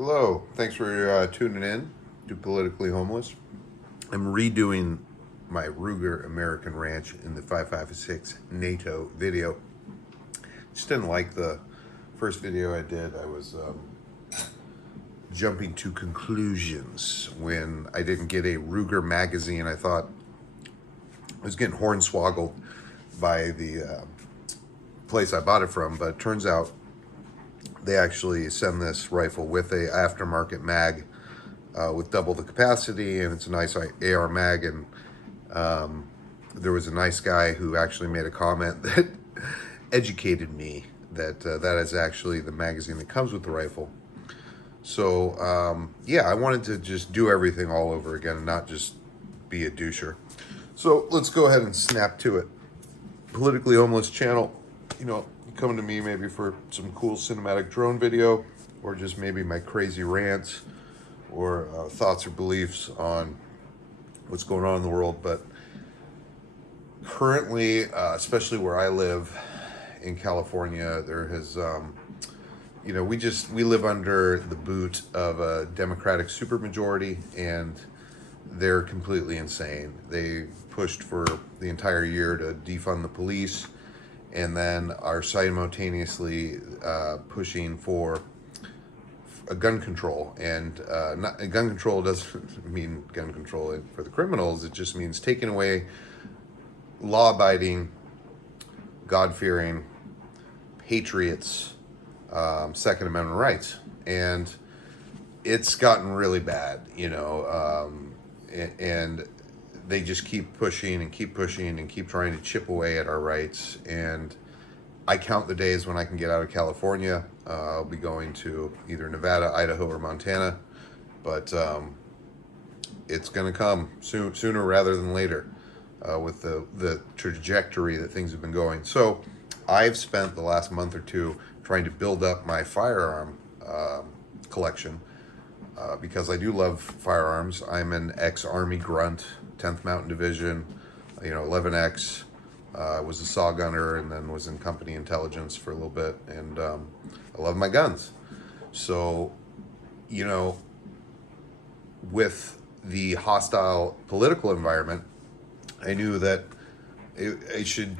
Hello, thanks for tuning in to Politically Homeless. I'm redoing my Ruger American Ranch in the 5.56 NATO video. Just didn't like the first video I did. I was jumping to conclusions when I didn't get a Ruger magazine. I thought I was getting hornswoggled by the place I bought it from, but it turns out they actually send this rifle with a aftermarket mag with double the capacity, and it's a nice AR mag. And there was a nice guy who actually made a comment that educated me that that is actually the magazine that comes with the rifle. So yeah, I wanted to just do everything all over again and not just be a doucher. So let's go ahead and snap to it. Politically Homeless channel, you know, coming to me maybe for some cool cinematic drone video, or just maybe my crazy rants or thoughts or beliefs on what's going on in the world. But currently, especially where I live in California, there has, you know, we live under the boot of a Democratic supermajority, and they're completely insane. They pushed for the entire year to defund the police, and then are simultaneously pushing for a gun control. And gun control doesn't mean gun control for the criminals. It just means taking away law-abiding, God-fearing patriots' Second Amendment rights. And it's gotten really bad, you know, and they just keep pushing and keep pushing and keep trying to chip away at our rights. And I count the days when I can get out of California. I'll be going to either Nevada, Idaho, or Montana, but it's going to come sooner rather than later with the trajectory that things have been going. So I've spent the last month or two trying to build up my firearm collection because I do love firearms. I'm an ex-Army grunt, 10th Mountain Division, you know, 11X. Was a saw gunner and then was in company intelligence for a little bit, and I love my guns. So, you know, with the hostile political environment, I knew that I should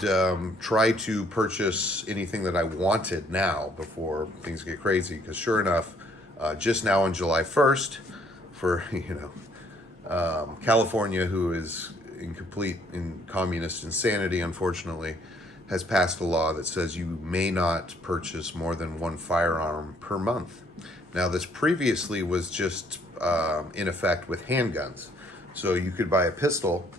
try to purchase anything that I wanted now before things get crazy. Because sure enough, just now on July 1st, for, you know, California, who is in communist insanity, unfortunately, has passed a law that says you may not purchase more than one firearm per month. Now, this previously was just in effect with handguns. So you could buy a pistol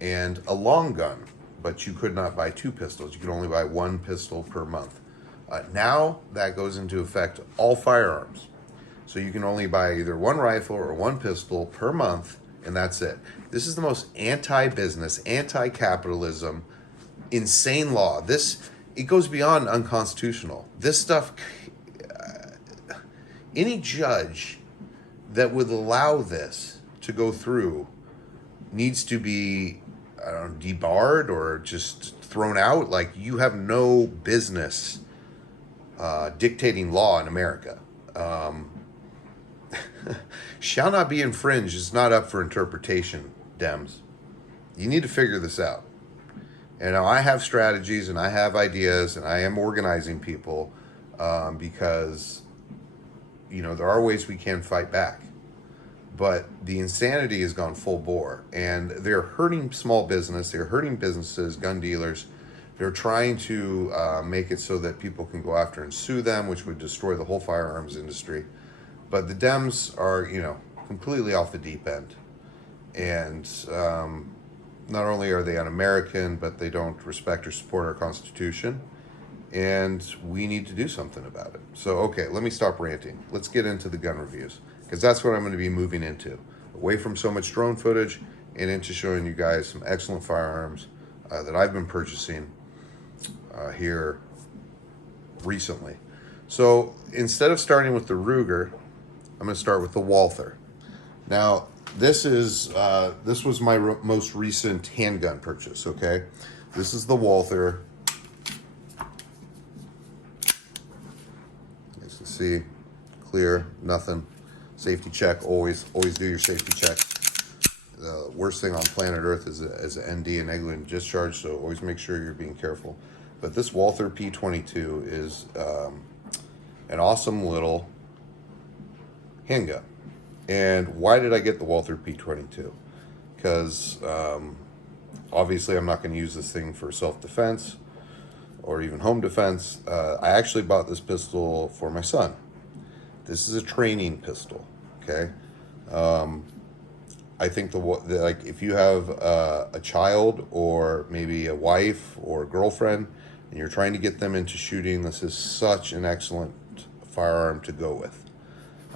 and a long gun, but you could not buy two pistols. You could only buy one pistol per month. Now that goes into effect all firearms. So you can only buy either one rifle or one pistol per month, and that's it. This is the most anti-business, anti-capitalism, insane law. It goes beyond unconstitutional. This stuff, any judge that would allow this to go through needs to be, I don't know, debarred or just thrown out. Like, you have no business dictating law in America. Shall not be infringed is not up for interpretation, Dems. You need to figure this out. And now I have strategies and I have ideas and I am organizing people because, you know, there are ways we can fight back. But the insanity has gone full bore, and they're hurting small business. They're hurting businesses, gun dealers. They're trying to make it so that people can go after and sue them, which would destroy the whole firearms industry. But the Dems are, you know, completely off the deep end. And not only are they un-American, but they don't respect or support our Constitution. And we need to do something about it. So, okay, let me stop ranting. Let's get into the gun reviews, because that's what I'm going to be moving into. Away from so much drone footage and into showing you guys some excellent firearms that I've been purchasing here recently. So instead of starting with the Ruger, I'm going to start with the Walther. Now, this was my most recent handgun purchase, okay? This is the Walther. You guys can see clear, nothing. Safety check, always do your safety checks. The worst thing on planet Earth is an ND, a negligent discharge, so always make sure you're being careful. But this Walther P22 is an awesome little handgun. And why did I get the Walther P22? Because obviously I'm not going to use this thing for self-defense or even home defense. I actually bought this pistol for my son. This is a training pistol, okay? I think like if you have a child or maybe a wife or a girlfriend and you're trying to get them into shooting, this is such an excellent firearm to go with.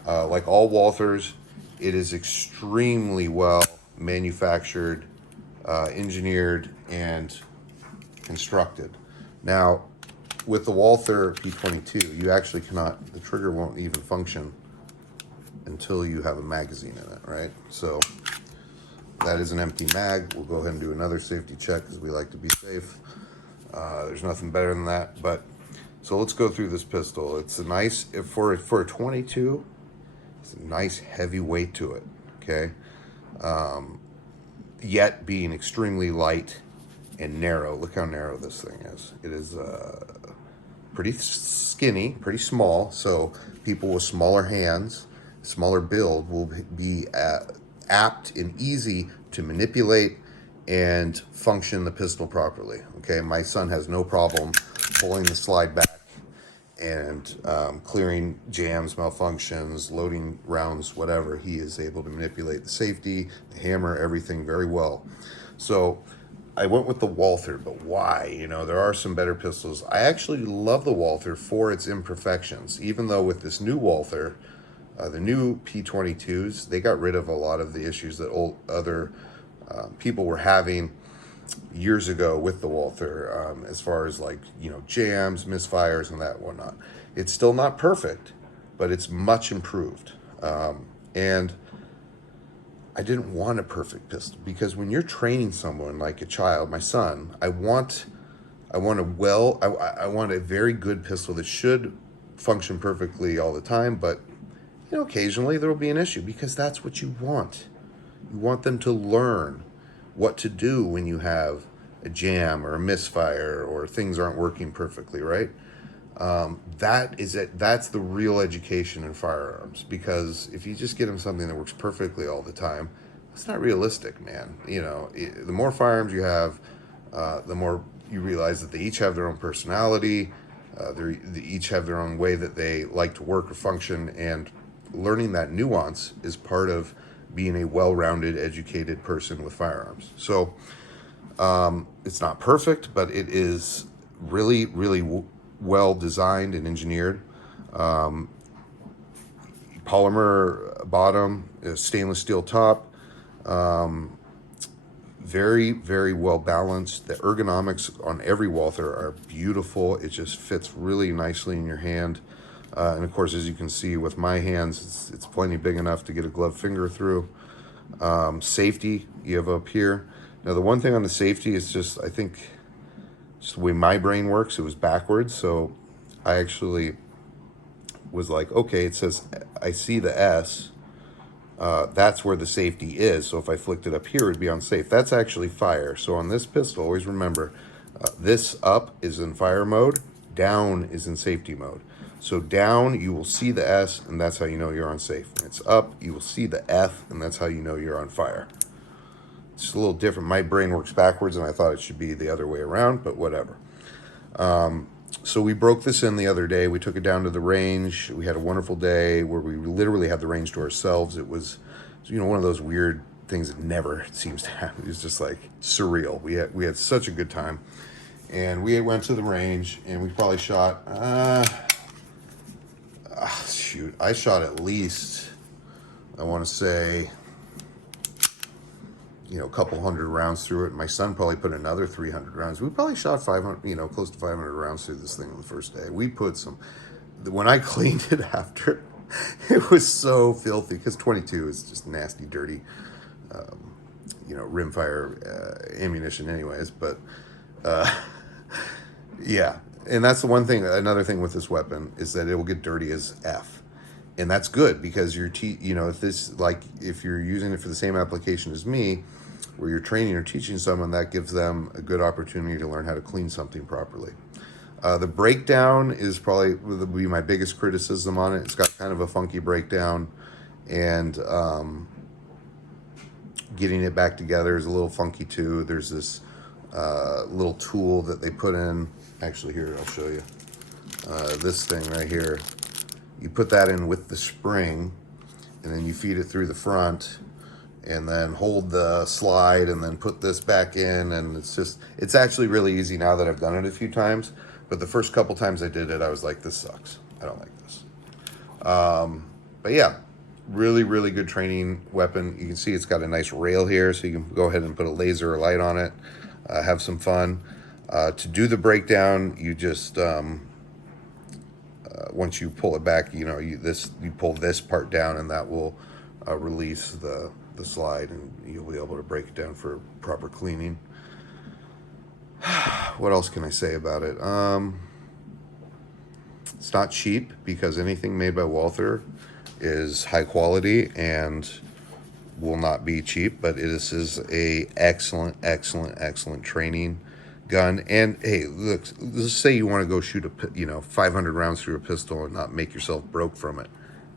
Like all Walthers, it is extremely well manufactured, engineered, and constructed. Now, with the Walther P22, you actually cannot, the trigger won't even function until you have a magazine in it, right? So that is an empty mag. We'll go ahead and do another safety check because we like to be safe. There's nothing better than that. But so let's go through this pistol. It's a nice, for a 22, it's a nice heavy weight to it, okay? Yet being extremely light and narrow. Look how narrow this thing is. It is pretty skinny, pretty small. So people with smaller hands, smaller build will be apt and easy to manipulate and function the pistol properly. Okay, my son has no problem pulling the slide back and clearing jams, malfunctions, loading rounds, whatever. He is able to manipulate the safety, the hammer, everything very well. So I went with the Walther, but why? You know, there are some better pistols. I actually love the Walther for its imperfections, even though with this new Walther, the new P22s, they got rid of a lot of the issues that other people were having years ago with the Walther, as far as like, you know, jams, misfires, and that whatnot. It's still not perfect, but it's much improved. And I didn't want a perfect pistol because when you're training someone like a child, my son, I want a very good pistol that should function perfectly all the time, but you know, occasionally there will be an issue because that's what you want. You want them to learn what to do when you have a jam or a misfire or things aren't working perfectly, right? That's the real education in firearms, because if you just get them something that works perfectly all the time, it's not realistic, man. You know, the more firearms you have, the more you realize that they each have their own personality. They each have their own way that they like to work or function, and learning that nuance is part of being a well-rounded, educated person with firearms. So it's not perfect, but it is really, really well designed and engineered. Polymer bottom, stainless steel top. Very, very well balanced. The ergonomics on every Walther are beautiful. It just fits really nicely in your hand. And of course, as you can see with my hands, it's plenty big enough to get a glove finger through. Safety, you have up here. Now, the one thing on the safety is just, I think, just the way my brain works, it was backwards. So I actually was like, okay, it says, I see the S. That's where the safety is. So if I flicked it up here, it'd be on safe. That's actually fire. So on this pistol, always remember, this up is in fire mode, down is in safety mode. So down, you will see the S, and that's how you know you're on safe. When it's up, you will see the F, and that's how you know you're on fire. It's a little different. My brain works backwards, and I thought it should be the other way around, but whatever. So we broke this in the other day. We took it down to the range. We had a wonderful day where we literally had the range to ourselves. It was, you know, one of those weird things that never seems to happen. It was just like surreal. We had such a good time. And we went to the range, and we probably shot... shoot, I shot at least, I want to say, you know, a couple hundred rounds through it. My son probably put another 300 rounds. We probably shot 500, you know, close to 500 rounds through this thing on the first day. We put some, when I cleaned it after, it was so filthy, because 22 is just nasty, dirty, you know, rimfire ammunition anyways, but yeah. And that's the one thing, another thing with this weapon is that it will get dirty as F. And that's good because you know, if you're using it for the same application as me, where you're training or teaching someone, that gives them a good opportunity to learn how to clean something properly. The breakdown is probably would be my biggest criticism on it. It's got kind of a funky breakdown, and getting it back together is a little funky too. There's this little tool that they put in. Actually, here, I'll show you. This thing right here. You put that in with the spring, and then you feed it through the front, and then hold the slide, and then put this back in, and it's actually really easy now that I've done it a few times. But the first couple times I did it, I was like, this sucks. I don't like this. But yeah, really, really good training weapon. You can see it's got a nice rail here, so you can go ahead and put a laser or light on it, have some fun. To do the breakdown, you just, once you pull it back, you know, you pull this part down, and that will release the slide, and you'll be able to break it down for proper cleaning. What else can I say about it? It's not cheap, because anything made by Walther is high quality and will not be cheap, but this is a excellent training gun. And hey, look, let's say you want to go shoot 500 rounds through a pistol and not make yourself broke from it.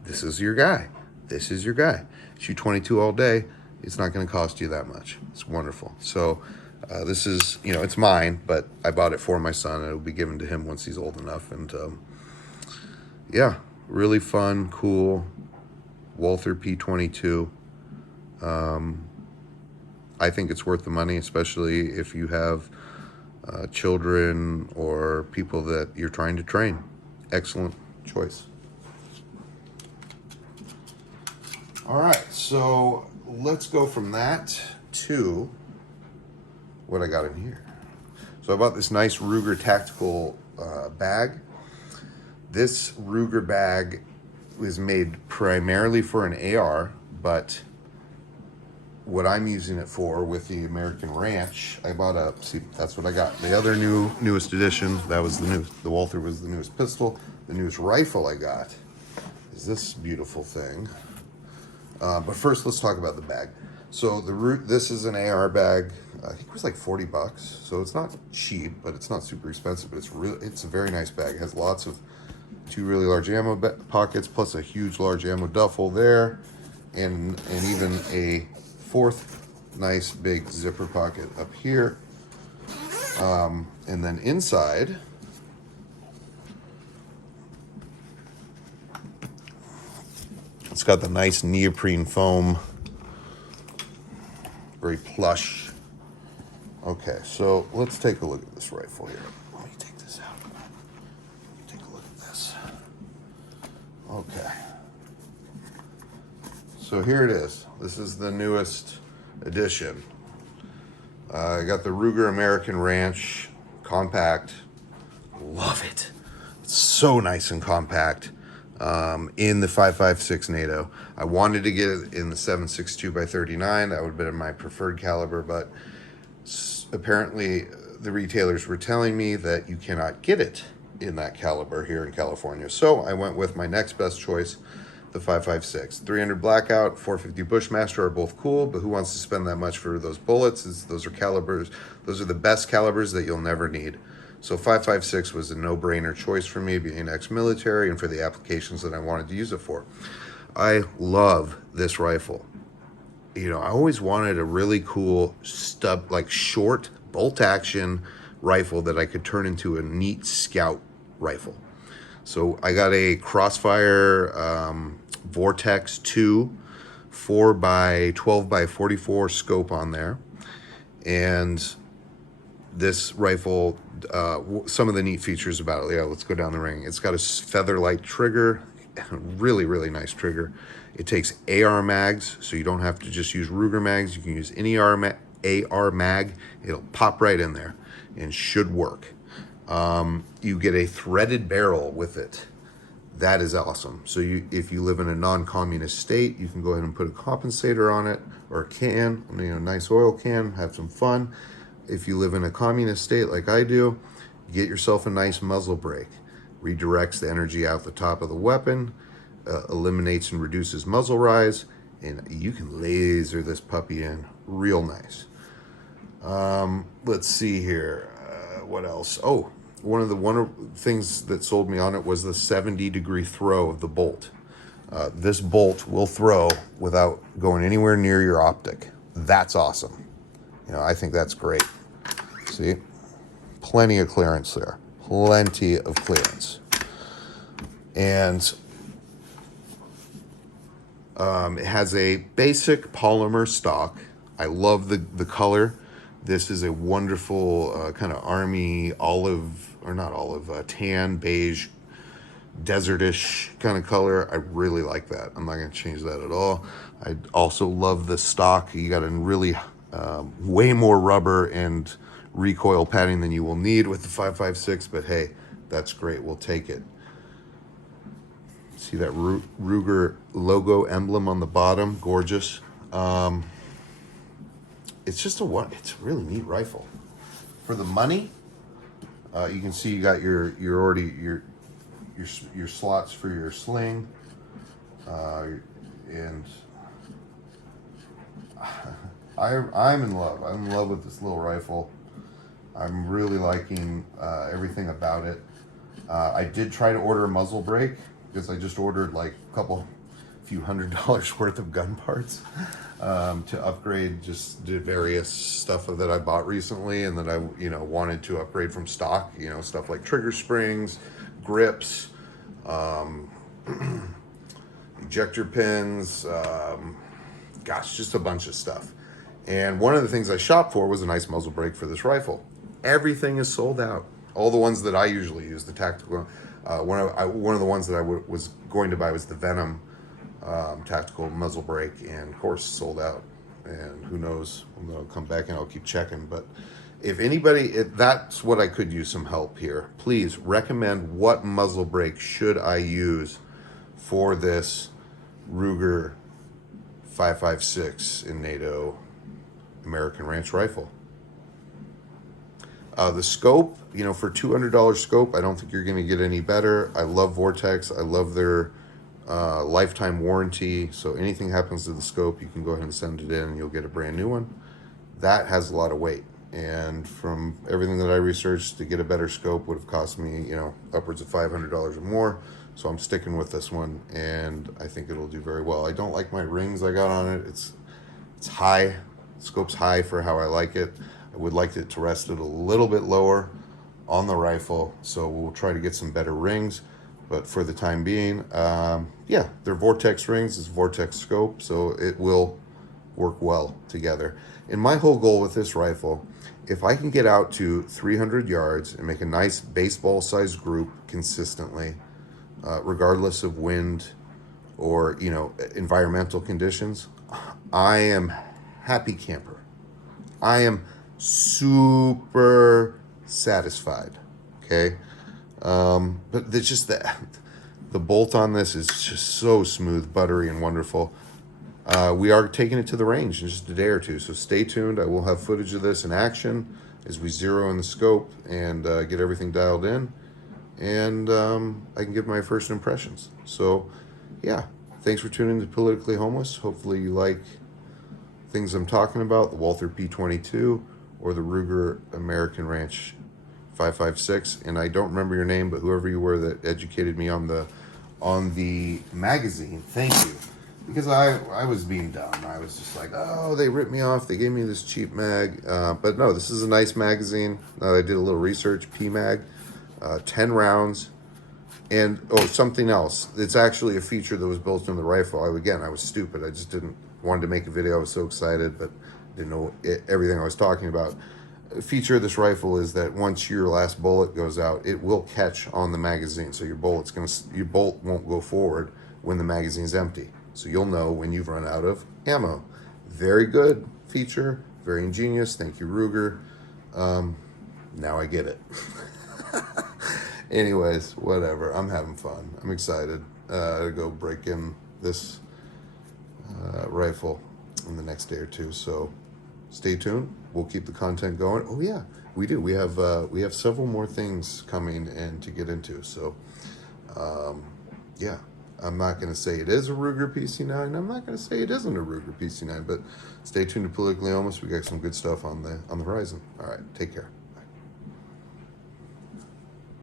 This is your guy. This is your guy. Shoot 22 all day. It's not going to cost you that much. It's wonderful. So this is, it's mine, but I bought it for my son, and it'll be given to him once he's old enough. And yeah, really fun, cool Walther P22. I think it's worth the money, especially if you have children or people that you're trying to train. Excellent choice. All right, so let's go from that to what I got in here. So I bought this nice Ruger tactical bag. This Ruger bag was made primarily for an AR, but what I'm using it for with the American Ranch, I bought see, that's what I got. The other newest edition, that was the Walther was the newest pistol. The newest rifle I got is this beautiful thing. But first, let's talk about the bag. So this is an AR bag. I think it was like $40. So it's not cheap, but it's not super expensive. But it's a very nice bag. It has lots of 2 really large ammo pockets, plus a huge large ammo duffel there, and even a 4th nice big zipper pocket up here. And then inside, it's got the nice neoprene foam, very plush. Okay, so let's take a look at this rifle here. Let me take this out. Take a look at this. Okay. So here it is. This is the newest edition. I got the Ruger American Ranch compact. Love it. It's so nice and compact. In the 5.56 NATO. I wanted to get it in the 7.62 by 39. That would have been my preferred caliber, but apparently the retailers were telling me that you cannot get it in that caliber here in California. So I went with my next best choice, the 5.56. 300 Blackout, 450 Bushmaster are both cool, but who wants to spend that much for those bullets? Those are calibers. Those are the best calibers that you'll never need. So 5.56 was a no-brainer choice for me, being ex-military and for the applications that I wanted to use it for. I love this rifle. I always wanted a really cool short bolt-action rifle that I could turn into a neat scout rifle. So I got a Crossfire Vortex 2 4x12x44 scope on there, and this rifle, some of the neat features about it. Yeah, let's go down the ring. It's got a feather-light trigger, really, really nice trigger. It takes AR mags, so you don't have to just use Ruger mags. You can use any AR mag. It'll pop right in there and should work. You get a threaded barrel with it. That is awesome. So if you live in a non-communist state, you can go ahead and put a compensator on it, or a can, a nice oil can, have some fun. If you live in a communist state like I do, get yourself a nice muzzle brake. Redirects the energy out the top of the weapon. eliminates and reduces muzzle rise, and you can laser this puppy in real nice. Let's see here. What else? Oh, one of the things that sold me on it was the 70-degree throw of the bolt. This bolt will throw without going anywhere near your optic. That's awesome. You know, I think that's great. See? Plenty of clearance there. Plenty of clearance. And it has a basic polymer stock. I love the color. This is a wonderful kind of army olive, or not olive, tan, beige, desertish kind of color. I really like that. I'm not going to change that at all. I also love the stock. You got a really way more rubber and recoil padding than you will need with the 5.56, but hey, that's great. We'll take it. See that Ruger logo emblem on the bottom? Gorgeous. It's just it's a really neat rifle. For the money, you can see you got your slots for your sling, and I'm in love. I'm in love with this little rifle. I'm really liking everything about it. I did try to order a muzzle brake because I just ordered like a few $100 worth of gun parts to upgrade just the various stuff that I bought recently and that I wanted to upgrade from stock. Stuff like trigger springs, grips, ejector pins, gosh, just a bunch of stuff. And one of the things I shopped for was a nice muzzle brake for this rifle. Everything is sold out. All the ones that I usually use, the tactical. One of the ones that I was going to buy was the Venom tactical muzzle brake, and of course sold out. And who knows? I'll come back and I'll keep checking. But if anybody, that's what I could use some help here. Please recommend what muzzle brake should I use for this Ruger 5.56 in NATO American Ranch rifle. The scope, for $200 scope, I don't think you're going to get any better. I love Vortex. I love their lifetime warranty. So anything happens to the scope, you can go ahead and send it in and you'll get a brand new one. That has a lot of weight. And from everything that I researched, to get a better scope would have cost me, upwards of $500 or more. So I'm sticking with this one, and I think it'll do very well. I don't like my rings I got on it. It's high. Scope's high for how I like it. I would like it to rest it a little bit lower on the rifle, so we'll try to get some better rings. But for the time being, yeah, they're Vortex rings. It's Vortex scope, so it will work well together. And my whole goal with this rifle, if I can get out to 300 yards and make a nice baseball-sized group consistently, regardless of wind or environmental conditions, I am happy camper. I am super satisfied. Okay, but it's just the bolt on this is just so smooth, buttery, and wonderful. We are taking it to the range in just a day or two, so stay tuned. I will have footage of this in action as we zero in the scope and get everything dialed in, and I can give my first impressions. So yeah, thanks for tuning in to Politically Homeless. Hopefully you like things I'm talking about, the Walther P22 or the Ruger American Ranch 5.56. And I don't remember your name, but whoever you were that educated me on the magazine, thank you. Because I was being dumb. I was just like, oh, they ripped me off. They gave me this cheap mag. But no, this is a nice magazine. I did a little research, PMag, 10 rounds. And, oh, something else. It's actually a feature that was built in the rifle. I was stupid. I just wanted to make a video. I was so excited, but didn't know everything I was talking about. A feature of this rifle is that once your last bullet goes out, it will catch on the magazine. So your bolt won't go forward when the magazine's empty. So you'll know when you've run out of ammo. Very good feature, very ingenious. Thank you, Ruger. Now I get it. Anyways, whatever. I'm having fun. I'm excited to go break in this rifle in the next day or two. So stay tuned. We'll keep the content going. Oh yeah, we do. We have several more things coming and to get into. So yeah. I'm not going to say it is a Ruger PC9. I'm not going to say it isn't a Ruger PC9. But stay tuned to Politically Almost. We got some good stuff on the horizon. All right, take care.